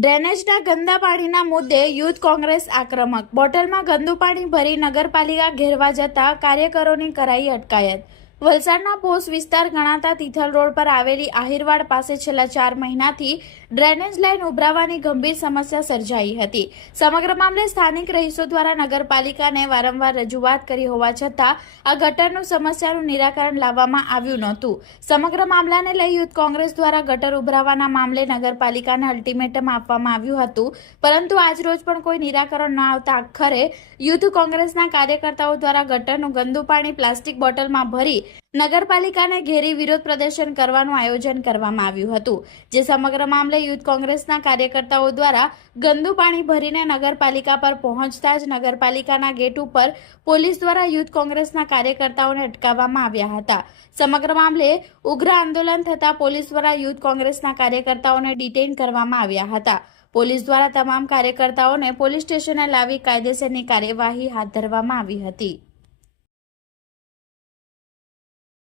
ડ્રેનેજના ગંદા પાણીના મુદ્દે યુથ કોંગ્રેસ આક્રમક. બોટલમાં ગંદુ પાણી ભરી નગરપાલિકા ઘેરવા જતા કાર્યકરોની કરાઈ અટકાયત. વલસાડના પોસ્ટ વિસ્તાર ગણાતા તિથલ રોડ પર આવેલી આહિરવાડ પાસે છેલ્લા 4 મહિનાથી ડ્રેનેજ લાઇન ઉભરાવાની ગંભીર સમસ્યા સર્જાઈ હતી. સમગ્ર મામલે સ્થાનિક રહીશો દ્વારા નગરપાલિકાને વારંવાર રજૂઆત કરી હોવા છતાં આ ગટરનું સમસ્યાનું નિરાકરણ લાવવામાં આવ્યું નહોતું. સમગ્ર મામલાને લઈ યુથ કોંગ્રેસ દ્વારા ગટર ઉભરાવાના મામલે નગરપાલિકાને અલ્ટિમેટમ આપવામાં આવ્યું હતું, પરંતુ આજરોજ પણ કોઈ નિરાકરણ ન આવતા આખરે યુથ કોંગ્રેસના કાર્યકર્તાઓ દ્વારા ગટરનું ગંદુ પાણી પ્લાસ્ટિક બોટલમાં ભરી નગરપાલિકાને ઘેરી વિરોધ પ્રદર્શન કરવાનું આયોજન કરવામાં આવ્યું હતું. જે સમગ્ર મામલે યુથ કોંગ્રેસના કાર્યકર્તાઓ દ્વારા ગંદુ પાણી ભરીને નગરપાલિકા પર પહોંચતા જ નગરપાલિકાના ગેટ ઉપર પોલીસ દ્વારા યુથ કોંગ્રેસના કાર્યકર્તાઓને અટકાવવામાં આવ્યા હતા. સમગ્ર મામલે ઉગ્ર આંદોલન થતા પોલીસ દ્વારા યુથ કોંગ્રેસના કાર્યકર્તાઓને ડિટેઇન કરવામાં આવ્યા હતા. પોલીસ દ્વારા તમામ કાર્યકર્તાઓને પોલીસ સ્ટેશને લાવી કાયદેસરની કાર્યવાહી હાથ ધરવામાં આવી હતી.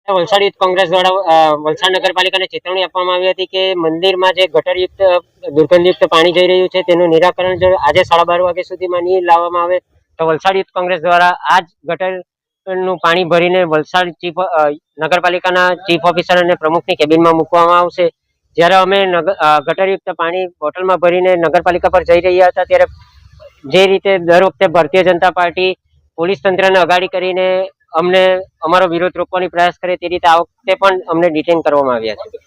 વલસાડ યુથ કોંગ્રેસ દ્વારા વલસાડ નગરપાલિકાને ચેતવણી આપવામાં આવી હતી કે મંદિરમાં જે ગટરયુક્ત દુર્ગંધયુક્ત પાણી જઈ રહ્યું છે તેનું નિરાકરણ જો આજે 12:30 વાગ્યા સુધીમાં નહીં લાવવામાં આવે તો વલસાડ યુથ કોંગ્રેસ દ્વારા આજ ગટરનું પાણી ભરીને વલસાડ નગરપાલિકાના ચીફ ઓફિસર અને પ્રમુખની કેબિનમાં મૂકવામાં આવશે. જ્યારે અમે ગટરયુક્ત પાણી બોટલમાં ભરીને નગરપાલિકા પર જઈ રહ્યા હતા ત્યારે જે રીતે દર વખતે ભારતીય જનતા પાર્ટી પોલીસ તંત્રને અગાડી કરીને અમને અમારો વિરોધ રોકવાની પ્રયાસ કરે તે રીતે આ વખતે પણ અમને ડિટેન કરવામાં આવ્યા છે.